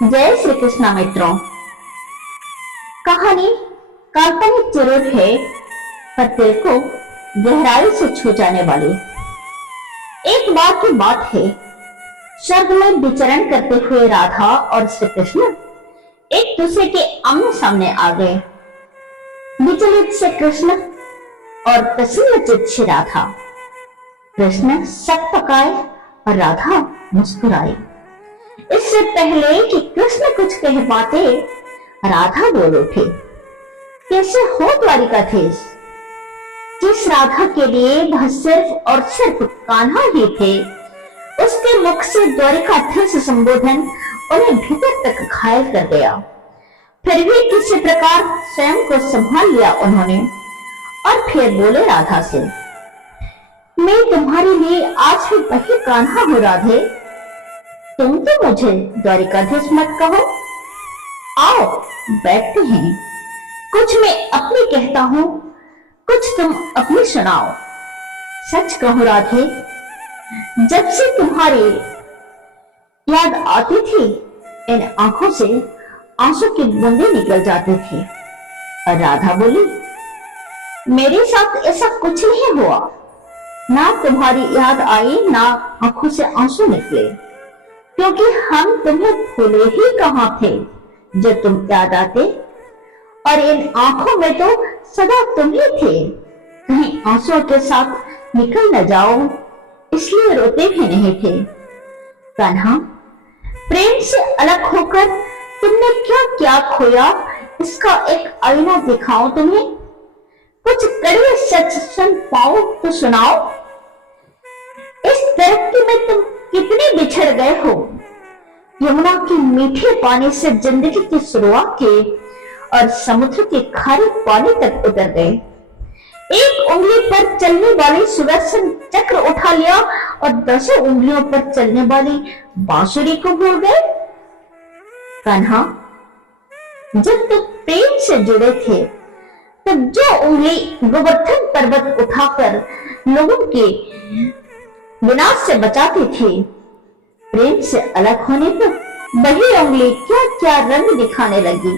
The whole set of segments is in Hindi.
जय श्री कृष्ण मित्रों। कहानी काल्पनिक जरूर है पर दिल को गहराई से छू जाने वाली। एक बार की बात है, स्वर्ग में विचरण करते हुए राधा और श्री कृष्ण एक दूसरे के आमने सामने आ गए। विचलित से कृष्ण और प्रसन्नचित से राधा। कृष्ण सक पकाए और राधा मुस्कुराई। इससे पहले कि कृष्ण कुछ कह पाते, राधा बोल उठे, कैसे हो द्वारिकाधीश? जिस राधा के लिए वह सिर्फ और सिर्फ कान्हा ही थे, उसके मुख से द्वारिकाधीश संबोधन उन्हें भीतर तक घायल कर गया। फिर भी किसी प्रकार स्वयं को संभाल लिया उन्होंने और फिर बोले राधा से, मैं तुम्हारे लिए आज भी वही कान्हा हूं राधे। तुम तो मुझे द्वारिकाधीश मत कहो। आओ बैठते हैं, कुछ मैं अपनी कहता हूं, कुछ तुम अपनी सुनाओ। सच कहो राधे, जब से तुम्हारी याद आती थी, इन आंखों से आंसू की बूंदें निकल जाती थी। और राधा बोली, मेरे साथ ऐसा कुछ नहीं हुआ, ना तुम्हारी याद आई ना आंखों से आंसू निकले, क्योंकि हम तुम्हें भूले ही कहां थे जब तुम याद आते। और इन आंखों में तो सदा तुम ही थे, कहीं आंसुओं के साथ निकल न जाओ, इसलिए रोते भी नहीं थे। कान्हा, प्रेम से अलग होकर तुमने क्या क्या खोया, इसका एक आईना दिखाओ तुम्हें। कुछ कड़वे सच सुन पाओ तो सुनाओ। इस तरक्की में तुम कितने बिछड़ गए हो। यमुना के मीठे पानी से जिंदगी की शुरुआत की और समुद्र के खारे पानी तक उतर गए। एक उंगली पर चलने वाली सुदर्शन चक्र उठा लिया और 10 उंगलियों पर चलने वाली बांसुरी को भूल गए। कान्हा, जब तुम प्रेम से जुड़े थे, तब जो उंगली गोवर्धन पर्वत उठाकर लोगों के विनाश से बचाती थी, प्रेम से अलग होने पर वही उंगली क्या क्या रंग दिखाने लगी,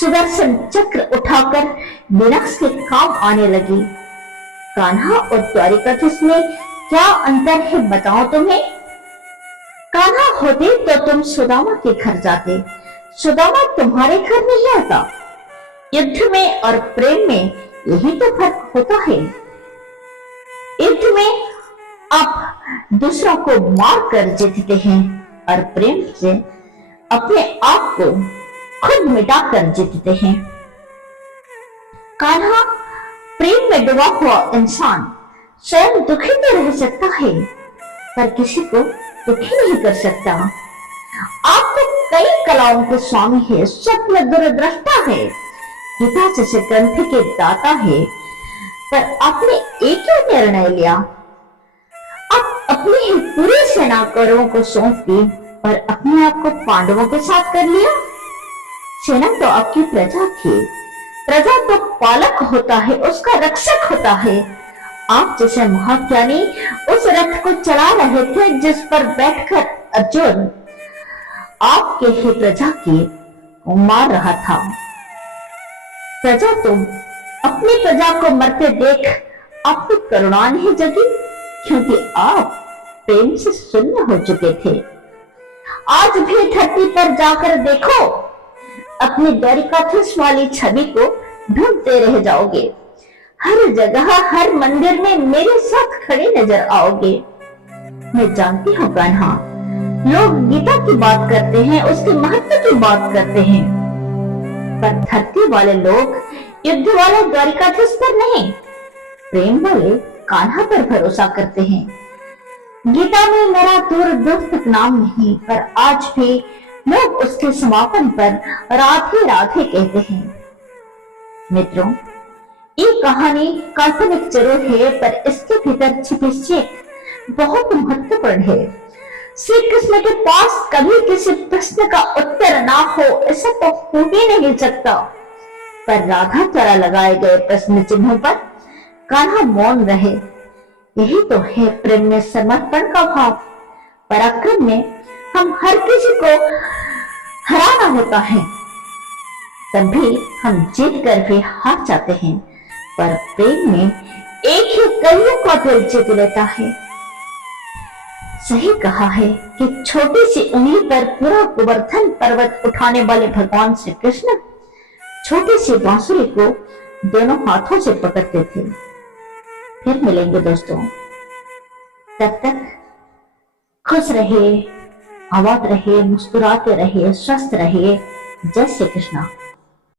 सुदर्शन चक्र उठाकर विनाश के काम आने लगी। कान्हा और द्वारिकाधीश में क्या अंतर है बताओ तुम्हें। कान्हा होते तो तुम सुदामा के घर जाते, सुदामा तुम्हारे घर नहीं आता। युद्ध में और प्रेम में यही तो फर्क होता है। युद्ध में आप दूसरों को मार कर जीतते हैं और प्रेम से अपने आप को खुद मिटा कर जीतते हैं। कान्हा, प्रेम में डूबा हुआ इंसान स्वयं दुखी तो रह सकता है, पर किसी को दुखी नहीं कर सकता। आप तो कई कलाओं के स्वामी है, स्वप्न दूरदृष्टा है, गीता जैसे ग्रंथ के दाता है, पर आपने एक ही निर्णय लिया। आप अपनी ही पूरी सेना कौरवों को सौंप दी और अपने आप को पांडवों के साथ कर लिया। सेना तो आपकी प्रजा थी, प्रजा तो पालक होता है, उसका रक्षक होता है। आप जैसे महाज्ञानी उस रथ को चला रहे थे जिस पर बैठकर अर्जुन आपके ही प्रजा की मार रहा था। प्रजा तो अपनी प्रजा को मरते देख आपकी करुणा नहीं जगी, क्योंकि आप प्रेम से शून्य हो चुके थे। आज भी धरती पर जाकर देखो, अपनी द्वारिकाधीश वाली छवि को ढूंढते रह जाओगे। हर जगह हर मंदिर में मेरे साथ खड़े नजर आओगे। मैं जानती हूँ कान्हा, लोग गीता की बात करते हैं, उसके महत्व की बात करते हैं, पर धरती वाले लोग युद्ध वाले द्वारिकाधीश पर नहीं, प्रेम वाले कान्हा पर भरोसा करते हैं। गीता में मेरा दूर दूर तक नाम नहीं, पर आज भी लोग उसके समापन पर राधे राधे कहते हैं। मित्रों, ये कहानी काल्पनिक जरूर है, पर इसके भीतर छिपी सीख बहुत महत्वपूर्ण है। श्री कृष्ण के पास कभी किसी प्रश्न का उत्तर ना हो, ऐसा तो हो ही नहीं सकता, पर राधा द्वारा लगाए गए प्रश्न चिन्हों पर कान्हा मौन रहे। यही तो है प्रेम में समर्पण का भाव। पराक्रम में हम हर किसी को हराना होता है, तब भी हम जीत कर भी हार जाते हैं, पर प्रेम में एक ही कईयों का दिल जीत लेता है। सही कहा है कि छोटी सी उंगली पर पूरा गोवर्धन पर्वत उठाने वाले भगवान श्री कृष्ण छोटी सी बांसुरी को दोनों हाथों से पकड़ते थे। फिर मिलेंगे दोस्तों, तब तक खुश रहिए, आबाद रहिए, मुस्कुराते रहिए, स्वस्थ रहिए। जय श्री कृष्णा।